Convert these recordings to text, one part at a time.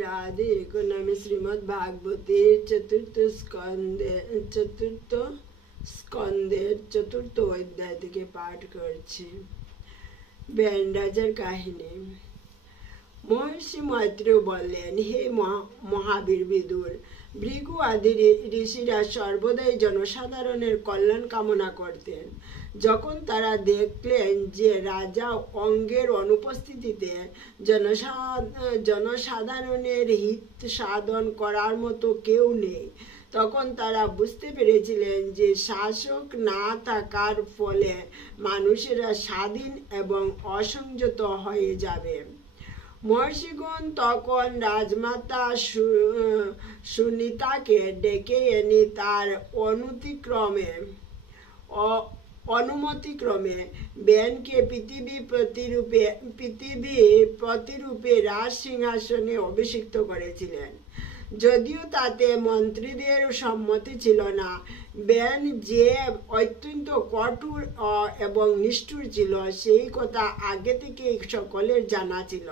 রাধে নামে শ্রীমদ্ ভাগবতের চতুর্থ স্কন্দের চতুর্থ অধ্যায় থেকে পাঠ করছি। বেন রাজার কাহিনী। মহর্ষি মৈত্রেয় বললেন, হে মহাবীর বিদুর, ভৃগু আদি ঋষিরা সর্বদাই জনসাধারণের কল্যাণ কামনা করতেন। যখন তারা দেখলেন যে রাজা অঙ্গের অনুপস্থিতিতে জনসাধারণের হিত সাধন করার মতো কেউ নেই, তখন তারা বুঝতে পেরেছিলেন যে শাসক না থাকার ফলে মানুষেরা স্বাধীন এবং অসংযত হয়ে যাবে। মহর্ষিগণ তখন রাজমাতা সুনীতাকে ডেকে এনে তার অনুমতিক্রমে বেনকে পৃথিবী প্রতিরূপে রাজ সিংহাসনে অভিষিক্ত করেছিলেন। যদিও তাতে মন্ত্রীদের সম্মতি ছিল না, বেন যে অত্যন্ত কঠোর এবং নিষ্ঠুর ছিল সেই কথা আগে থেকে সকলের জানা ছিল।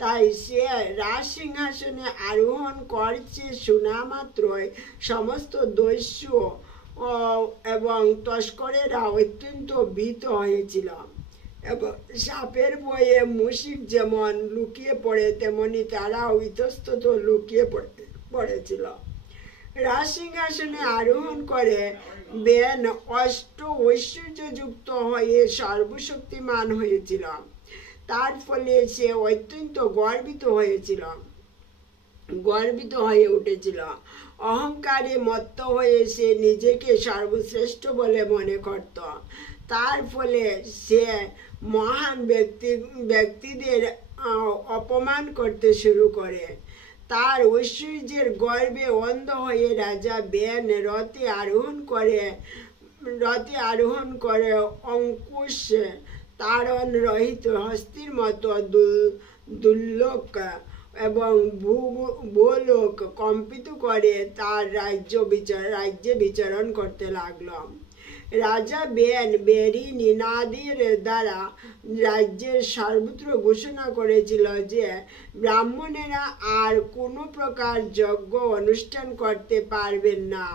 তাই সে রাজ সিংহাসনে আরোহণ করছে শোনা মাত্রই সমস্ত দস্যু এবং তস্করেরা অত্যন্ত ভীত হয়েছিল এবং সাপের ভয়ে মুশিক যেমন লুকিয়ে পড়ে তেমনি তারাও ইতস্তত লুকিয়ে পড়েছিল। রাজ সিংহাসনে আরোহণ করে বেন ঐশ্বর্যযুক্ত হয়ে সর্বশক্তিমান হয়েছিল। তার ফলে সে অত্যন্ত গর্বিত হয়ে উঠেছিল। অহংকারে মত্ত হয়ে সে নিজেকে সর্বশ্রেষ্ঠ বলে মনে করত। তার ফলে সে মহান ব্যক্তিদের অপমান করতে শুরু করে। তার ঐশ্বর্যের গর্বে অন্ধ হয়ে রাজা বেন রথে আরোহণ করে অঙ্কুশ তাড়ন রহিত হস্তির মতো দুর্লোক এবং ভূলোক কম্পিত করে তার রাজ্যে বিচরণ করতে লাগল। রাজা বেন বেরি নিনাদের দ্বারা রাজ্যের সর্বত্র ঘোষণা করেছিল যে ব্রাহ্মণেরা আর কোনো প্রকার যজ্ঞ অনুষ্ঠান করতে পারবেন না,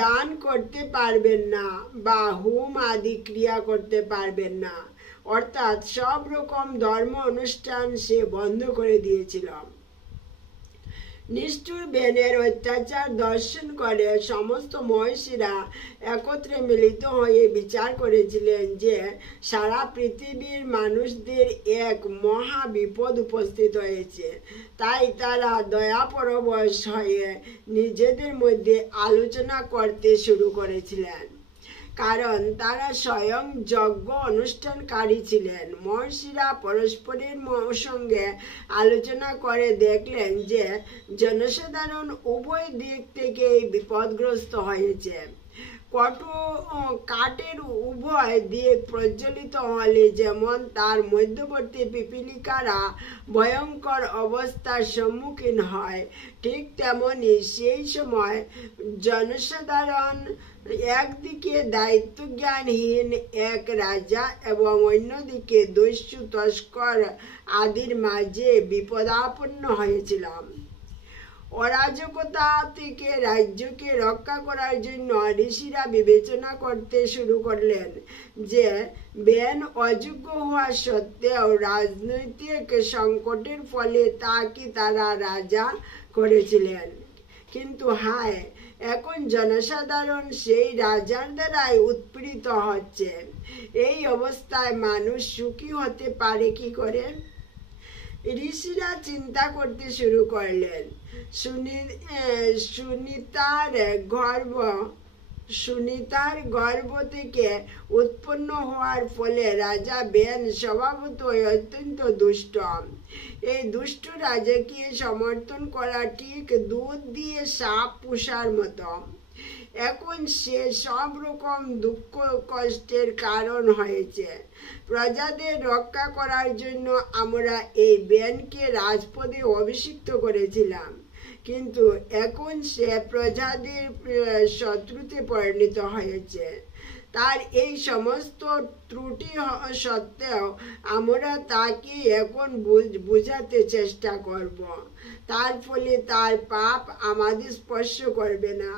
দান করতে পারবেন না বা হোম আদি ক্রিয়া করতে পারবেন না, অর্থাৎ সব রকম ধর্ম অনুষ্ঠান সে বন্ধ করে দিয়েছিল। নিষ্ঠুর বেনের অত্যাচার দর্শন করে সমস্ত মহর্ষিরা একত্রে মিলিত হয়ে বিচার করেছিলেন যে সারা পৃথিবীর মানুষদের এক মহা বিপদ উপস্থিত হয়েছে। তাই তারা দয়াপরবশ হয়ে নিজেদের মধ্যে আলোচনা করতে শুরু করেছিলেন, কারণ তারা স্বয়ং যজ্ঞ অনুষ্ঠানকারী ছিলেন। মহর্ষিরা পরস্পরের সঙ্গে আলোচনা করে দেখলেন যে জনসাধারণ উভয় দিক থেকেই বিপদগ্রস্ত হয়েছে। কাঠের উভয় দিক প্রজ্বলিত হলে যেমন তার মধ্যবর্তী পিপীলিকারা ভয়ঙ্কর অবস্থার সম্মুখীন হয়, ঠিক তেমনি সেই সময় জনসাধারণ একদিকে দায়িত্বজ্ঞানহীন এক রাজা এবং অন্যদিকে দস্যু তস্কর আদির মাঝে বিপদাপন্ন হয়েছিল। অরাজকতা থেকে রাজ্যকে রক্ষা করার জন্য ঋষিরা বিবেচনা করতে শুরু করলেন যে বেন অযোগ্য হওয়া সত্ত্বেও রাজনৈতিক সংকটের ফলে তাকে তারা রাজা করেছিলেন। কিন্তু হায়, এখন জনসাধারণ সেই রাজার দ্বারাই উৎপীড়িত হচ্ছে। এই অবস্থায় মানুষ সুখী হতে পারে কি করে? ঋষিরা চিন্তা করতে শুরু করলেন। সুনীতার গর্ভ থেকে উৎপন্ন হওয়ার ফলে রাজা বেন স্বভাবতই অত্যন্ত দুষ্ট। এই দুষ্ট রাজাকে সমর্থন করা ঠিক দুধ দিয়ে সাপ পোষার মতো। এখন সে সব রকম দুঃখ কষ্টের কারণ হয়েছে। প্রজাদের রক্ষা করার জন্য আমরা এই বেনকে রাজপদে অভিষিক্ত করেছিলাম, কিন্তু এখন সে প্রজাদের শত্রুতে পরিণত হয়েছে। তার এই সমস্ত ত্রুটি সত্ত্বেও আমরা তাকে এখন বুঝাতে চেষ্টা করব, তার ফলে তার পাপ আমাদের স্পর্শ করবে না।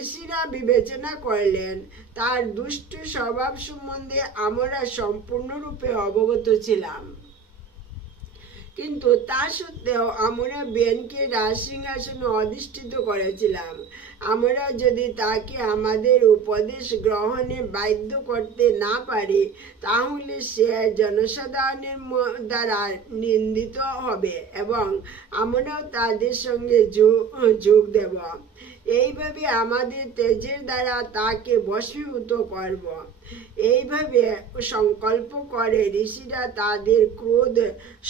ঋষিরা বিবেচনা করলেন তার দুষ্ট স্বভাব সম্বন্ধে আমরা সম্পূর্ণরূপে অবগত ছিলাম, কিন্তু তা সত্ত্বেও আমরা বেনকে রাজসিংহাসনে অধিষ্ঠিত করেছিলাম। আমরা যদি তাকে আমাদের উপদেশ গ্রহণে বাধ্য করতে না পারি, তাহলে সে জনসাধারণের দ্বারা নিন্দিত হবে এবং আমরাও তাদের সঙ্গে যোগ দেব। এইভাবে আমাদের তেজের দ্বারা তাকে বশীভূত করব। এইভাবে সংকল্প করে ঋষিরা তাদের ক্রোধ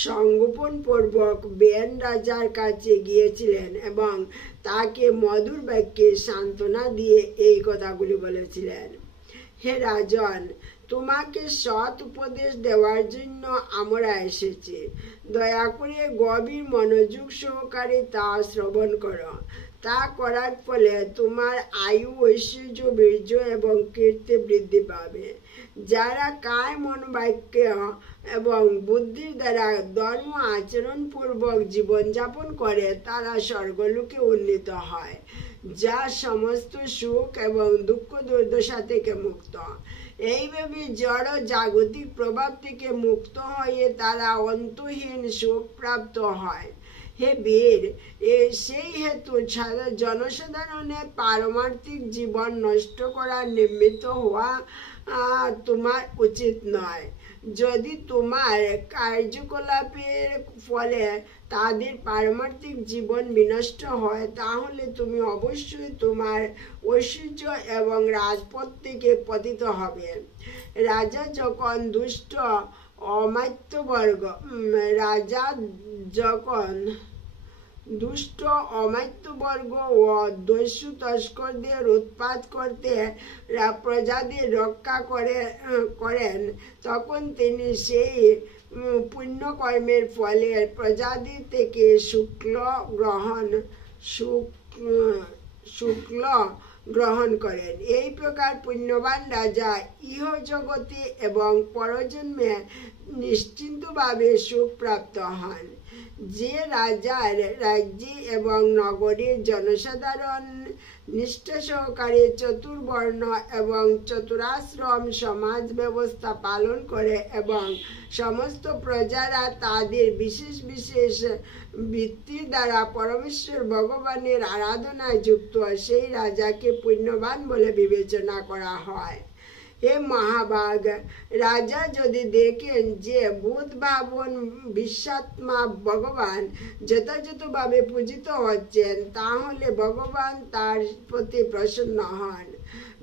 সংগোপন পূর্বক বেন রাজার কাছে গিয়েছিলেন এবং তাকে মধুর বাক্যে সান্ত্বনা দিয়ে এই কথাগুলি বলেছিলেন। হে রাজন, তোমাকে সৎ উপদেশ দেওয়ার জন্য আমরা এসেছি। দয়া করে গভীর মনোযোগ সহকারে তা শ্রবণ করো। তা করার ফলে তোমার আয়ু, ঐশ্বর্য, বীর্য এবং কীর্তি বৃদ্ধি পাবে। যারা কায়, মন, বাক্য এবং বুদ্ধির দ্বারা ধর্ম আচরণ পূর্বক জীবনযাপন করে তারা স্বর্গলোকে উন্নীত হয়, যা সমস্ত সুখ এবং দুঃখ দুর্দশা থেকে মুক্ত। এইভাবে জড় জাগতিক প্রভাব থেকে মুক্ত হয়ে তারা অন্তহীন সুখ প্রাপ্ত হয়। হে বীর, সেই হেতু জনসাধারণের পারমার্থিক জীবন নষ্ট করার নিমিত্ত হওয়া তোমার উচিত নয়। যদি তোমার কার্যকলাপের ফলে তাদের পারমার্থিক জীবন বিনষ্ট হয়, তাহলে তুমি অবশ্যই তোমার ঐশ্বর্য এবং রাজপথ থেকে পতিত হবে। রাজা যখন দুষ্ট অমাত্যবর্গ ও দস্যু তস্করদের উৎপাত করতে প্রজাদের রক্ষা করেন, তখন তিনি সেই পুণ্যকর্মের ফলে প্রজাদের থেকে শুক্ল গ্রহণ করেন। এই প্রকার পুণ্যবান রাজা ইহজগতে এবং পরজন্মে নিশ্চিন্তভাবে সুখ প্রাপ্ত হন। যে রাজার রাজ্যে এবং নগরীর জনসাধারণ নিষ্ঠা সহকারে চতুর্বর্ণ এবং চতুরাশ্রম সমাজ ব্যবস্থা পালন করে এবং সমস্ত প্রজারা তাদের বিশেষ বিশেষ বৃত্তির দ্বারা পরমেশ্বর ভগবানের আরাধনায় যুক্ত, সেই রাজাকে পুণ্যবান বলে বিবেচনা করা হয়। হে মহাভাগ, রাজা যদি দেখেন যে বুধ ভাবন বিশ্বাত্মা ভগবান যথাযথভাবে পূজিত হচ্ছেন, তাহলে ভগবান তার প্রতি প্রসন্ন হন।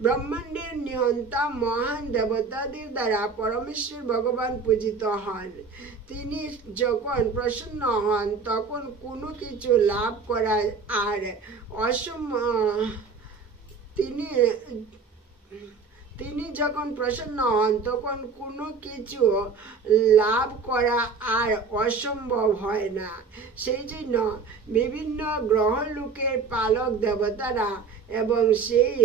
ব্রহ্মাণ্ডের নিয়ন্তা মহান দেবতাদের দ্বারা পরমেশ্বর ভগবান পূজিত হন। তিনি যখন প্রসন্ন হন, তখন কোনো কিছু লাভ করা আর তিনি যখন প্রসন্ন হন, তখন কোনো কিছু লাভ করা আর অসম্ভব হয় না। সেই জন্য বিভিন্ন গ্রহলোকের পালক দেবতারা এবং সেই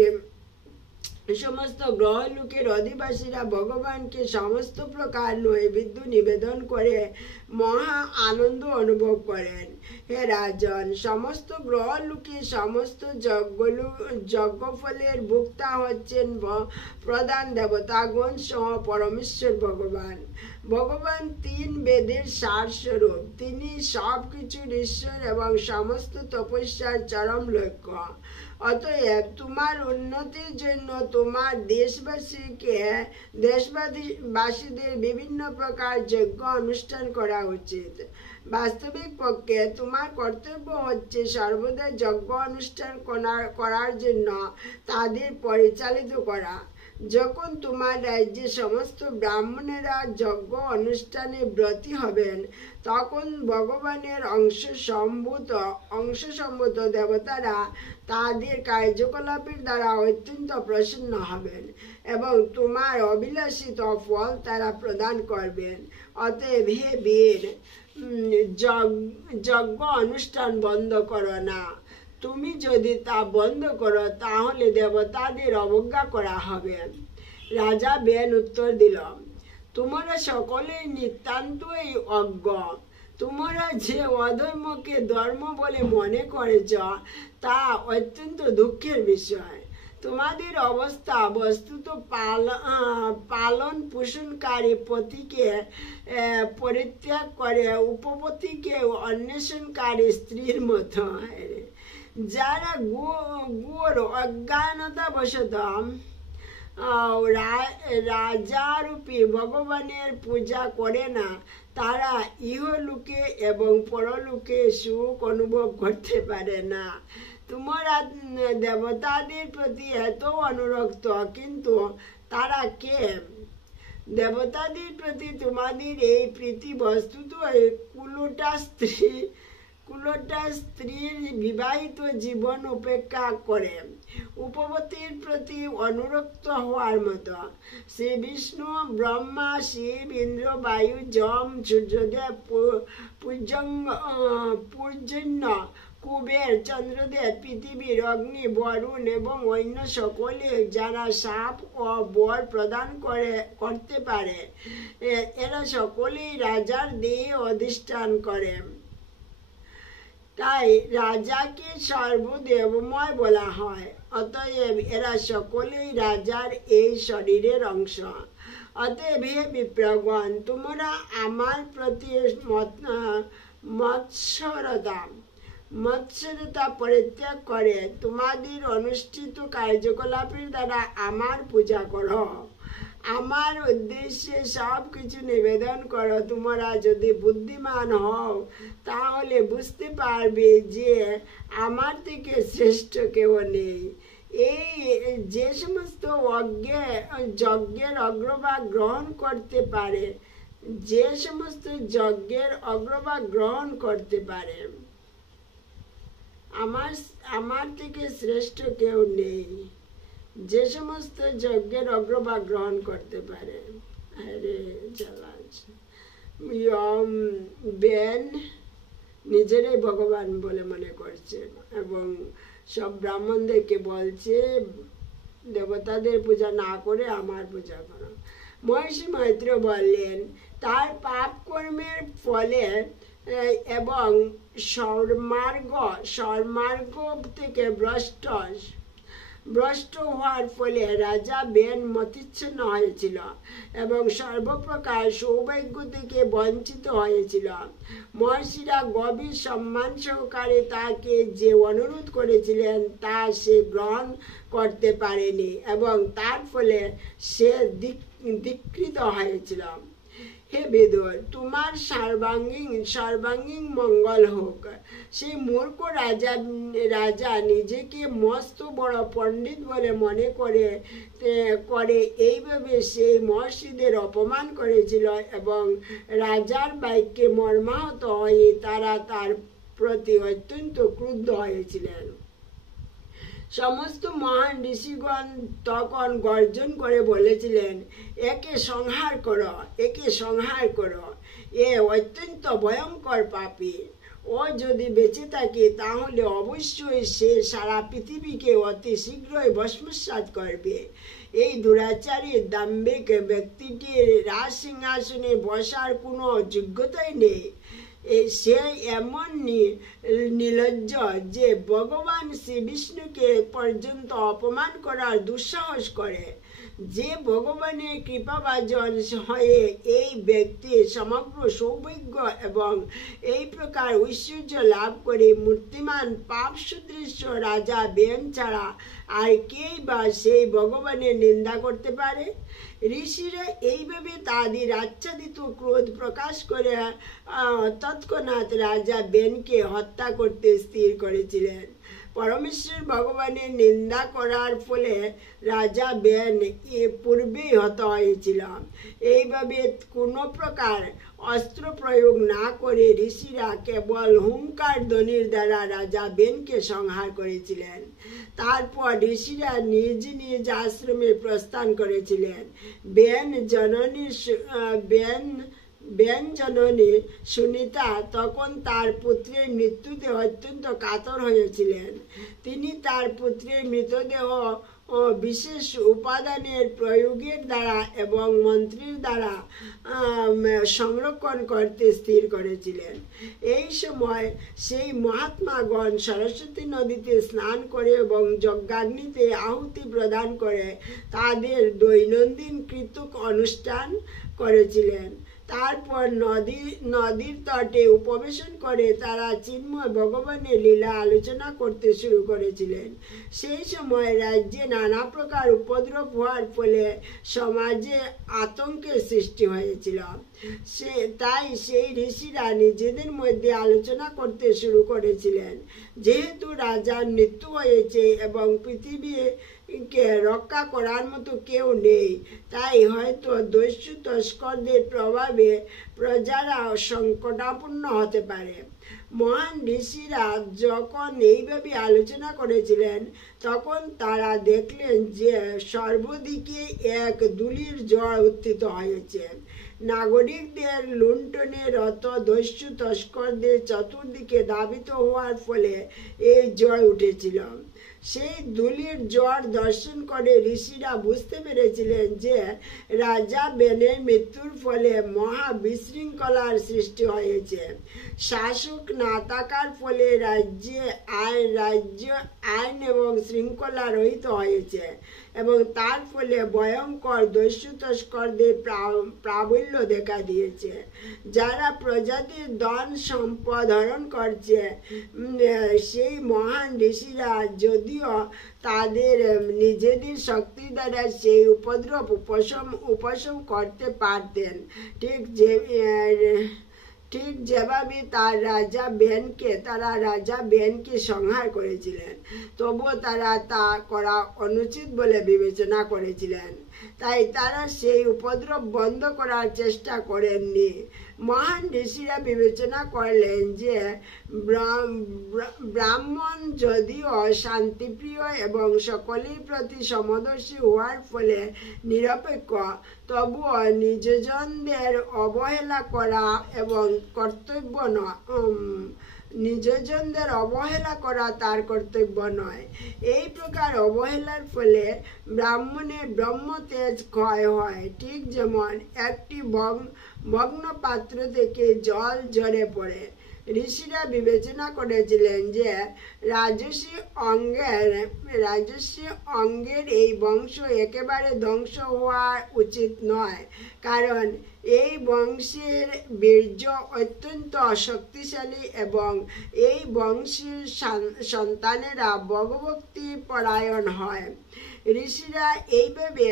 সমস্ত গ্রহলোকের অধিবাসীরা ভগবানকে সমস্ত প্রকার নৈবেদ্য নিবেদন করে মহা আনন্দ অনুভব করেন। হে রাজন, সমস্ত গ্রহলোকে সমস্ত যজ্ঞফলের ভোক্তা হচ্ছেন প্রধান দেবতাগণ সহ পরমেশ্বর ভগবান। ভগবান 3 বেদের সার স্বরূপ। তিনি সবকিছুর ঈশ্বর এবং সমস্ত তপস্যার চরম লক্ষ্য। অতএব তোমার উন্নতির জন্য তোমার দেশবাসীদের বিভিন্ন প্রকার যজ্ঞ অনুষ্ঠান করা উচিত। বাস্তবিক পক্ষে তোমার কর্তব্য হচ্ছে সর্বদা যজ্ঞ অনুষ্ঠান করার জন্য তাদের পরিচালিত করা। যখন তোমার রাজ্যে সমস্ত ব্রাহ্মণেরা যজ্ঞ অনুষ্ঠানে ব্রতী হবেন, তখন ভগবানের অংশসম্ভূত দেবতারা তাদের কার্যকলাপের দ্বারা অত্যন্ত প্রসন্ন হবেন এবং তোমার অভিলাষিত ফল তারা প্রদান করবেন। অতএব হে বীর, যজ্ঞ অনুষ্ঠান বন্ধ করো না। তুমি যদি তা বন্ধ করো, তাহলে দেবতাদের অবজ্ঞা করা হবে। রাজা বেন উত্তর দিল, তোমরা সকলেই নিতান্তই অজ্ঞ। তোমরা যে অধর্মকে ধর্ম বলে মনে করেছ তা অত্যন্ত দুঃখের বিষয়। তোমাদের অবস্থা বস্তুত পালন পোষণকারী পতিকে পরিত্যাগ করে উপপতিকে অন্বেষণকারী স্ত্রীর মতো। যারা গুর অজ্ঞানতা বশত রাজারূপী ভগবানের পূজা করে না, তারা ইহলোকে এবং পরলোকে সুখ অনুভব করতে পারে না। তোমরা দেবতাদের প্রতি এত অনুরক্ত, কিন্তু তারা কে? দেবতাদের প্রতি তোমাদের এই প্রীতি বস্তুত কুলোটা স্ত্রীর বিবাহিত জীবন উপেক্ষা করে উপপতির প্রতি অনুরক্ত হওয়ার মতো। শ্রী বিষ্ণু, ব্রহ্মা, শিব, ইন্দ্র, বায়ু, যম, সূর্যদেব, পূর্জন্য, কুবের, চন্দ্রদেব, পৃথিবীর অগ্নি, বরুণ এবং অন্য সকলে যারা সাপ ও বর প্রদান করতে পারে, এরা সকলেই রাজার দেহে অধিষ্ঠান করে। তাই রাজাকে সর্বদেবময় বলা হয়। অতএব এরা সকলেই রাজার এই শরীরের অংশ। অতএব হে বিপ্রগণ, তোমরা আমার প্রতি মৎসরতা পরিত্যাগ করে তোমাদের অনুষ্ঠিত কার্যকলাপের দ্বারা আমার পূজা করো, আমার উদ্দেশ্যে সব কিছু নিবেদন করো। তোমরা যদি বুদ্ধিমান হও তাহলে বুঝতে পারবে যে আমার থেকে শ্রেষ্ঠ কেউ নেই। এই যে সমস্ত যজ্ঞের অগ্রভাগ গ্রহণ করতে পারে, আমার থেকে শ্রেষ্ঠ কেউ নেই। যে সমস্ত যজ্ঞের অগ্রভাগ গ্রহণ করতে পারে। বেন নিজেরাই ভগবান বলে মনে করছে এবং সব ব্রাহ্মণদেরকে বলছে দেবতাদের পূজা না করে আমার পূজা করো। মহর্ষি মৈত্র বললেন, তার পাপ কর্মের ফলে এবং স্বর্মার্গ থেকে ভ্রষ্ট হওয়ার ফলে রাজা বেন মতিচ্ছন্ন হয়েছিল এবং সর্বপ্রকার সৌভাগ্য থেকে বঞ্চিত হয়েছিল। মহর্ষিরা গভীর সম্মান সহকারে তাকে যে অনুরোধ করেছিলেন তা সে গ্রহণ করতে পারেনি এবং তার ফলে সে ধিক্কৃত হয়েছিল। হে বিদুর, তোমার সর্বাঙ্গীন মঙ্গল হোক। সেই মূর্খ রাজা নিজেকে মস্ত বড় পণ্ডিত বলে মনে করে এইভাবে সেই মহর্ষিদের অপমান করেছিল এবং রাজার বাক্যে মর্মাহত হয়ে তারা তার প্রতি অত্যন্ত ক্রুদ্ধ হয়েছিলেন। সমস্ত মহান ঋষিগণ তখন গর্জন করে বলেছিলেন, একে সংহার করো, এ অত্যন্ত ভয়ঙ্কর পাপী। ও যদি বেঁচে থাকে তাহলে অবশ্যই সে সারা পৃথিবীকে অতি শীঘ্রই ভস্মসাৎ করবে। এই দুরাচারী দাম্ভিক ব্যক্তিটির রাজ সিংহাসনে বসার কোনো যোগ্যতাই নেই। সে এমন নির্লজ্জ যে ভগবান শ্রী বিষ্ণুকে পর্যন্ত অপমান করার দুঃসাহস করে। যে ভগবানের কৃপাভাজন হয়ে এই ব্যক্তি সমগ্র সৌভাগ্য এবং এই প্রকার ঐশ্বর্য লাভ করে মূর্তিমান পাপ সুদৃশ্য রাজা বেন ছাড়া আর কেই বা সেই ভগবানের নিন্দা করতে পারে? ঋষিরা এইভাবে তাদের আচ্ছাদিত ক্রোধ প্রকাশ করে তৎক্ষণাৎ রাজা বেনকে হত্যা করতে স্থির করেছিলেন। পরমেশ্বর ভগবানের নিন্দা করার ফলে রাজা বেন পূর্বেই হত হয়েছিল। এইভাবে কোনো প্রকার অস্ত্র প্রয়োগ না করে ঋষিরা কেবল হুঙ্কার ধ্বনির দ্বারা রাজা বেনকে সংহার করেছিলেন। তারপর ঋষিরা নিজ নিজ আশ্রমে প্রস্থান করেছিলেন। বেন জননী সুনিতা তখন তার পুত্রের মৃত্যুতে অত্যন্ত কাতর হয়েছিলেন। তিনি তার পুত্রের মৃতদেহ ও বিশেষ উপাদানের প্রয়োগের দ্বারা এবং মন্ত্রের দ্বারা সংরক্ষণ করতে স্থির করেছিলেন। এই সময় সেই মহাত্মাগণ সরস্বতী নদীতে স্নান করে এবং যজ্ঞাগ্নিতে আহুতি প্রদান করে তাদের দৈনন্দিন কৃতক অনুষ্ঠান করেছিলেন। তারপর নদীর তটে উপবেশন করে তারা চিন্ময় ভগবানের লীলা আলোচনা করতে শুরু করেছিলেন। সেই সময় রাজ্যে নানা প্রকার উপদ্রব হওয়ার ফলে সমাজে আতঙ্কের সৃষ্টি হয়েছিল। তাই সেই ঋষিরা নিজেদের মধ্যে আলোচনা করতে শুরু করেছিলেন, যেহেতু রাজার মৃত্যু হয়েছে এবং পৃথিবীকে রক্ষা করার মতো কেউ নেই, তাই হয়তো দস্যু তস্করদের প্রভাবে প্রজারা সংকটাপন্ন হতে পারে। মহান ঋষিরা যখন এইভাবে আলোচনা করেছিলেন, তখন তারা দেখলেন যে সর্বদিকে এক ধূলির ঝড় উত্থিত হয়েছে। নাগরিকদের লুণ্ঠনে রত দস্যু তস্করদের চতুর্দিকে ধাবিত হওয়ার ফলে এই ঝড় উঠেছিল। সেই ধূলির ঝড় দর্শন করে ঋষিরা বুঝতে পেরেছিলেন যে রাজা বেনের মৃত্যুর ফলে মহা বিশৃঙ্খলার সৃষ্টি হয়েছে। শাসক না থাকার ফলে রাজ্য আইন এবং শৃঙ্খলা রহিত হয়েছে এবং তার ফলে ভয়ঙ্কর দস্যু তস্করদের প্রাবল্য দেখা দিয়েছে, যারা প্রজাতির ধন সম্পদ হরণ করছে। সেই মহান ঋষিরা যদিও তাদের নিজেদের শক্তি দ্বারা সেই উপদ্রব উপশম করতে পারতেন, ঠিক যেভাবে তারা রাজা বেনকে সংহার করেছিলেন, তবুও তারা তা করা অনুচিত বলে বিবেচনা করেছিলেন। তাই তারা সেই উপদ্রব বন্ধ করার চেষ্টা করেননি। মহান ঋষিরা বিবেচনা করলেন যে ব্রাহ্মণ যদিও শান্তিপ্রিয় এবং সকলের প্রতি সমদর্শী হওয়ার ফলে নিরপেক্ষ, তবুও নিজজনদের অবহেলা করা এবং নিজজনদের অবহেলা করা তার কর্তব্য নয়। এই প্রকার অবহেলার ফলে ব্রাহ্মণের ব্রহ্মতেজ ক্ষয় হয়, ঠিক যেমন একটি ভগ্ন পাত্র থেকে জল ঝরে পড়ে। ঋষিরা বিবেচনা করেছিলেন যে রাজস্বী অঙ্গের এই বংশ একেবারে ধ্বংস হওয়া উচিত নয়, কারণ এই বংশের বীর্য অত্যন্ত শক্তিশালী এবং এই বংশের সন্তানেরা ভগবতী পরায়ণ হয়। ঋষিরা এইভাবে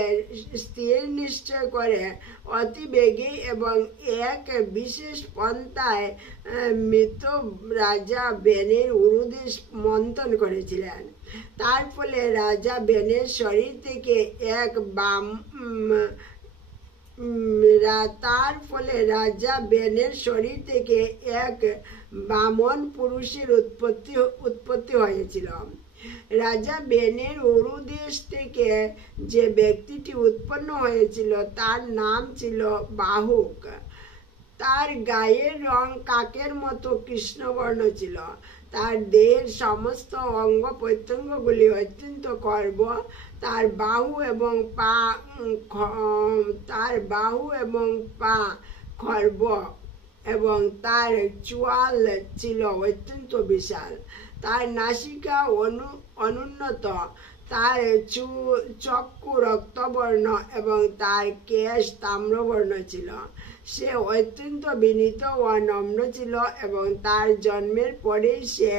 স্থির নিশ্চয় করে অতি বেগে এবং এক বিশেষ পন্থায় মৃত রাজা বেনের উরুদেশ মন্থন করেছিলেন। তার ফলে রাজা বেনের শরীর থেকে এক বামন পুরুষের উৎপত্তি হয়েছিল। রাজা বেনের উরুদেশ থেকে যে ব্যক্তিটি উৎপন্ন হয়েছিল তার নাম ছিল বাহুক। তার গায়ের রং কাকের মতো কৃষ্ণবর্ণ ছিল। তার দেহের সমস্ত অঙ্গ প্রত্যঙ্গগুলি অত্যন্ত খর্ব। তার বাহু এবং পা খর্ব এবং তার চোয়াল ছিল অত্যন্ত বিশাল। তার নাসিকা অনুন্নত, তার চক্ষু রক্তবর্ণ এবং তার কেশ তাম্রবর্ণ ছিল। সে অত্যন্ত বিনীত ও নম্র ছিল এবং তার জন্মের পরেই সে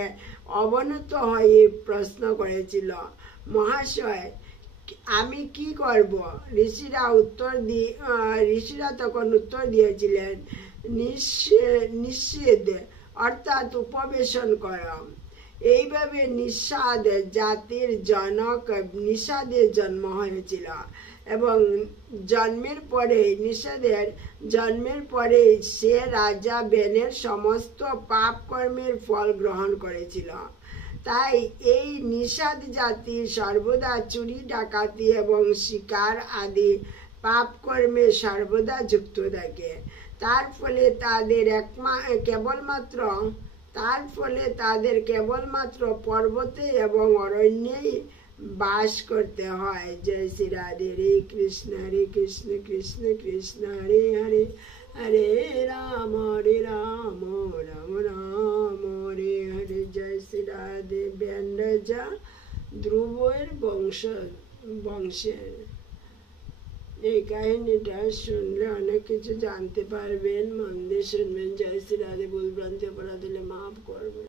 অবনত হয়ে প্রশ্ন করেছিল, মহাশয়, আমি কি করব? ঋষিরা তখন উত্তর দিয়েছিলেন, নিষেধ অর্থাৎ উপবেশন কর। এইভাবে নিষাদ জাতির জনক নিষাদের জন্ম হয়েছিল এবং জন্মের পরে সে রাজা বেনের সমস্ত পাপ কর্মের ফল গ্রহণ করেছিল। তাই এই নিষাদ জাতি সর্বদা চুরি, ডাকাতি এবং শিকার আদি পাপ কর্মে সর্বদা যুক্ত থাকে। তার ফলে তাদের কেবলমাত্র পর্বতে এবং অরণ্যেই বাস করতে হয়। জয় শ্রী রাধে। হরে কৃষ্ণ কৃষ্ণ কৃষ্ণ হরে হরে, হরে রাম রাম রাম হরে হরে। জয় শ্রী রাধে। ব্যান রাজা ধ্রুবের বংশের এই কাহিনীটা শুনলে অনেক কিছু জানতে পারবেন। মন দিয়ে শুনবেন। জয় শ্রী রাধে। ভুল ভ্রান্তি অপরাধ হলে মাফ করবেন।